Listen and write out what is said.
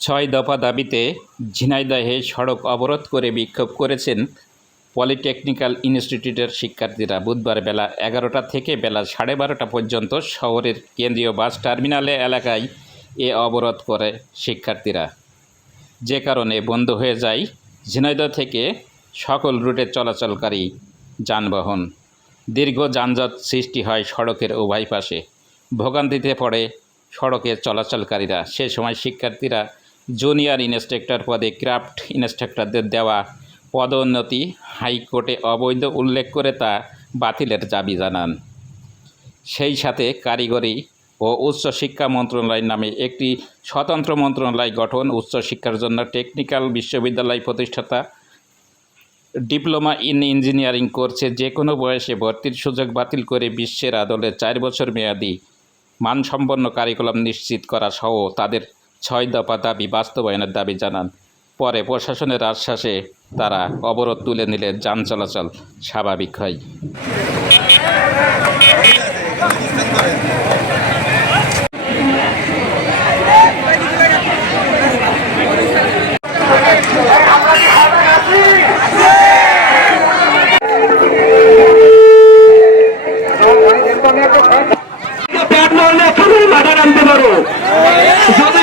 ছয় দফা দাবিতে ঝিনাইদহে সড়ক অবরোধ করে বিক্ষোভ করেছেন পলিটেকনিক্যাল ইনস্টিটিউটের শিক্ষার্থীরা। বুধবার বেলা এগারোটা থেকে বেলা সাড়ে বারোটা পর্যন্ত শহরের কেন্দ্রীয় বাস টার্মিনালে এলাকায় এ অবরোধ করে শিক্ষার্থীরা। যে কারণে বন্ধ হয়ে যায় ঝিনাইদহ থেকে সকল রুটে চলাচলকারী যানবাহন। দীর্ঘ যানজট সৃষ্টি হয় সড়কের উভয় পাশে। ভোগান্তিতে পড়ে সড়কে চলাচলকারীরা। সে সময় শিক্ষার্থীরা জুনিয়র ইন্সট্রাক্টর পদে ক্রাফট ইন্সট্রাক্টরদের দেওয়া পদোন্নতি হাইকোর্টে অবৈধ উল্লেখ করে তা বাতিলের দাবি জানান। সেই সাথে কারিগরি ও উচ্চশিক্ষা মন্ত্রণালয় নামে একটি স্বতন্ত্র মন্ত্রণালয় গঠন উচ্চশিক্ষার জন্য টেকনিক্যাল বিশ্ববিদ্যালয় প্রতিষ্ঠাতা, ডিপ্লোমা ইন ইঞ্জিনিয়ারিং কোর্সে যে কোনো বয়সে ভর্তির সুযোগ বাতিল করে বিশ্বের আদলে চার বছর মেয়াদি মানসম্পন্ন কারিকুলাম নিশ্চিত করা সহ তাদের ছয় দফা দাবি বাস্তবায়নের দাবি জানান। পরে প্রশাসনের আশ্বাসে তারা অবরোধ তুলে নিলে যান চলাচল স্বাভাবিক হয়। যদি